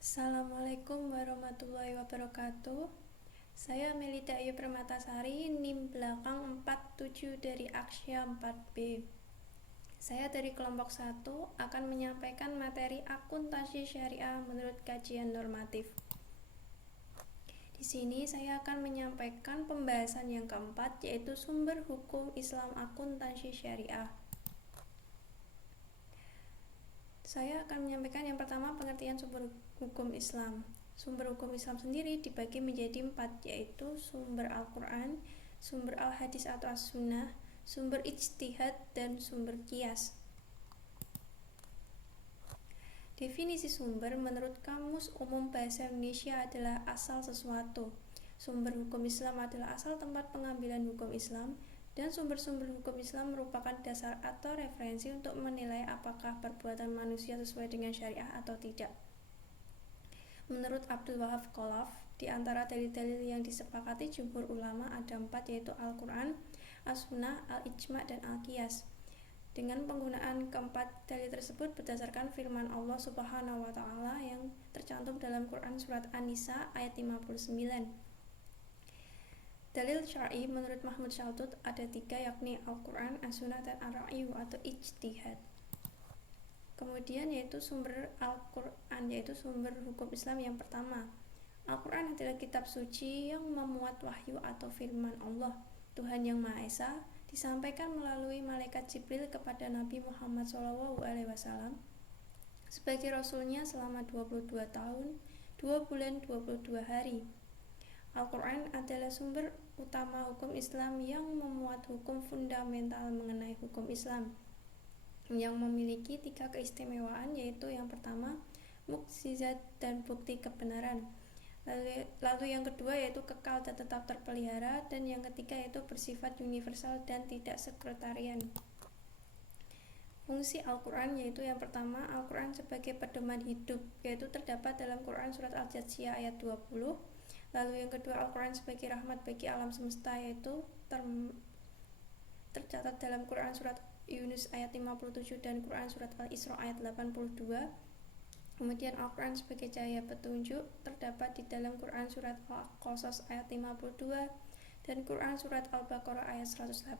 Assalamualaikum warahmatullahi wabarakatuh. Saya Melida Ayu Permatasari, NIM belakang 47 dari Aksya 4B. Saya dari kelompok 1 akan menyampaikan materi akuntansi syariah menurut kajian normatif. Di sini saya akan menyampaikan pembahasan yang keempat, yaitu sumber hukum Islam akuntansi syariah. Saya akan menyampaikan yang pertama pengertian sumber hukum Islam. Sumber hukum Islam sendiri dibagi menjadi 4, yaitu sumber Al-Quran, sumber Al-Hadis atau As-Sunnah, sumber Ijtihad, dan sumber Qiyas. Definisi sumber menurut Kamus Umum Bahasa Indonesia adalah asal sesuatu. Sumber hukum Islam adalah asal tempat pengambilan hukum Islam, dan sumber-sumber hukum Islam merupakan dasar atau referensi untuk menilai apakah perbuatan manusia sesuai dengan syariah atau tidak. Menurut Abdul Wahab Khalaf, di antara dalil-dalil yang disepakati jumhur ulama ada 4, yaitu Al-Quran, As-Sunnah, Al-Ijma', dan Al-Qiyas. Dengan penggunaan keempat dalil tersebut berdasarkan firman Allah Subhanahu wa Ta'ala yang tercantum dalam Quran Surat An-Nisa ayat 59. Dalil syar'i menurut Mahmud Shaltut ada 3, yakni Al-Quran, As-Sunnah, dan Ar-Ra'yu atau Ijtihad. Kemudian yaitu sumber Al-Quran, yaitu sumber hukum Islam yang pertama. Al-Quran adalah kitab suci yang memuat wahyu atau firman Allah, Tuhan yang Maha Esa, disampaikan melalui malaikat Jibril kepada Nabi Muhammad SAW sebagai Rasulnya selama 22 tahun, 2 bulan, 22 hari. Al-Quran adalah sumber utama hukum Islam yang memuat hukum fundamental mengenai hukum Islam yang memiliki 3 keistimewaan, yaitu yang pertama, mukjizat dan bukti kebenaran. Lalu yang kedua yaitu kekal dan tetap terpelihara, dan yang ketiga yaitu bersifat universal dan tidak sekretarian. Fungsi Al-Quran yaitu yang pertama, Al-Quran sebagai pedoman hidup, yaitu terdapat dalam Quran Surat Al-Jathiyah ayat 20. Lalu yang kedua, Al-Quran sebagai rahmat bagi alam semesta, yaitu tercatat dalam Quran Surat Yunus ayat 57 dan Quran Surat Al-Isra ayat 82. Kemudian Al-Quran sebagai cahaya petunjuk terdapat di dalam Quran Surat Al-Qasas ayat 52 dan Quran Surat Al-Baqarah ayat 185.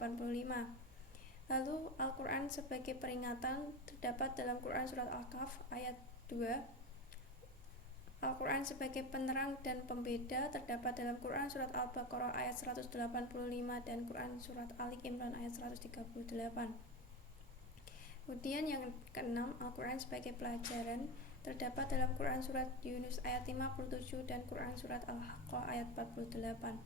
Lalu Al-Quran sebagai peringatan terdapat dalam Quran Surat Al-Kahf ayat 2. Al-Quran sebagai penerang dan pembeda terdapat dalam Quran Surat Al-Baqarah ayat 185 dan Quran Surat Ali Imran ayat 138. Kemudian yang keenam, Al-Quran sebagai pelajaran terdapat dalam Quran Surat Yunus ayat 57 dan Quran Surat Al-Haqqah ayat 48.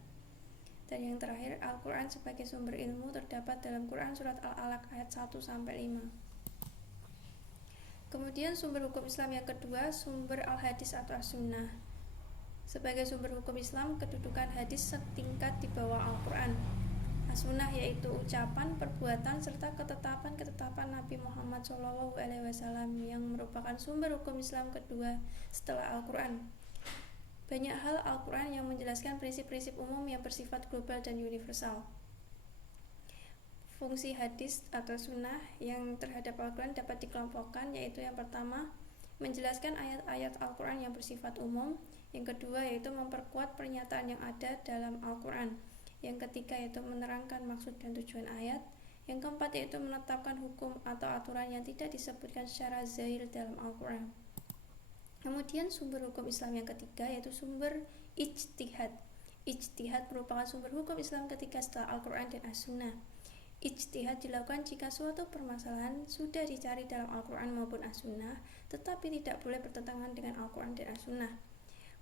Dan yang terakhir, Al-Quran sebagai sumber ilmu terdapat dalam Quran Surat Al-Alaq ayat 1-5. Kemudian sumber hukum Islam yang kedua, sumber Al-Hadis atau As-Sunnah. Sebagai sumber hukum Islam, kedudukan hadis setingkat di bawah Al-Quran. As-Sunnah yaitu ucapan, perbuatan, serta ketetapan-ketetapan Nabi Muhammad SAW yang merupakan sumber hukum Islam kedua setelah Al-Quran. Banyak hal Al-Quran yang menjelaskan prinsip-prinsip umum yang bersifat global dan universal. Fungsi hadis atau sunnah yang terhadap Al-Quran dapat dikelompokkan, yaitu yang pertama, menjelaskan ayat-ayat Al-Quran yang bersifat umum. Yang kedua yaitu memperkuat pernyataan yang ada dalam Al-Quran. Yang ketiga yaitu menerangkan maksud dan tujuan ayat. Yang keempat yaitu menetapkan hukum atau aturan yang tidak disebutkan secara zahir dalam Al-Quran. Kemudian sumber hukum Islam yang ketiga yaitu sumber Ijtihad. Ijtihad merupakan sumber hukum Islam ketiga setelah Al-Quran dan As-Sunnah. Ijtihad dilakukan jika suatu permasalahan sudah dicari dalam Al-Quran maupun As-Sunnah, tetapi tidak boleh bertentangan dengan Al-Quran dan As-Sunnah.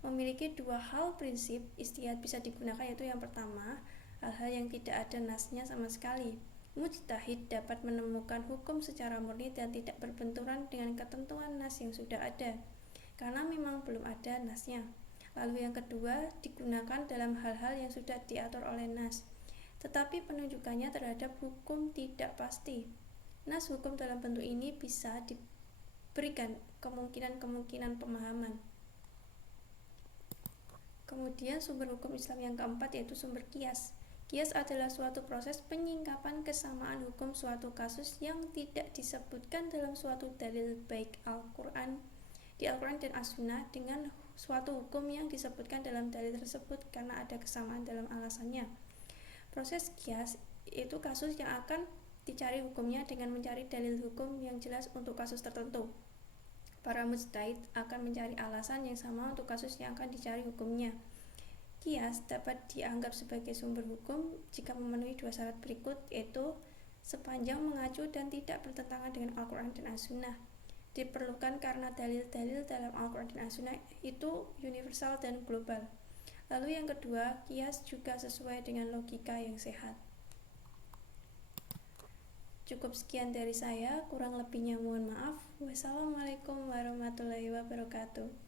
Memiliki 2 hal prinsip ijtihad bisa digunakan, yaitu yang pertama, hal-hal yang tidak ada nasnya sama sekali. Mujtahid dapat menemukan hukum secara murni dan tidak berbenturan dengan ketentuan nas yang sudah ada, karena memang belum ada nasnya. Lalu yang kedua, digunakan dalam hal-hal yang sudah diatur oleh nas, tetapi penunjukannya terhadap hukum tidak pasti. Nas hukum dalam bentuk ini bisa diberikan kemungkinan-kemungkinan pemahaman. Kemudian sumber hukum Islam yang keempat yaitu sumber Qiyas. Qiyas adalah suatu proses penyingkapan kesamaan hukum suatu kasus yang tidak disebutkan dalam suatu dalil baik Al-Quran, di Al-Quran dan As-Sunnah dengan suatu hukum yang disebutkan dalam dalil tersebut karena ada kesamaan dalam alasannya. Proses qiyas itu kasus yang akan dicari hukumnya dengan mencari dalil hukum yang jelas untuk kasus tertentu. Para mujtahid akan mencari alasan yang sama untuk kasus yang akan dicari hukumnya. Qiyas dapat dianggap sebagai sumber hukum jika memenuhi dua syarat berikut, yaitu sepanjang mengacu dan tidak bertentangan dengan Al-Quran dan As-Sunnah. Diperlukan karena dalil-dalil dalam Al-Quran dan As-Sunnah itu universal dan global. Lalu yang kedua, qiyas juga sesuai dengan logika yang sehat. Cukup sekian dari saya, kurang lebihnya mohon maaf. Wassalamualaikum warahmatullahi wabarakatuh.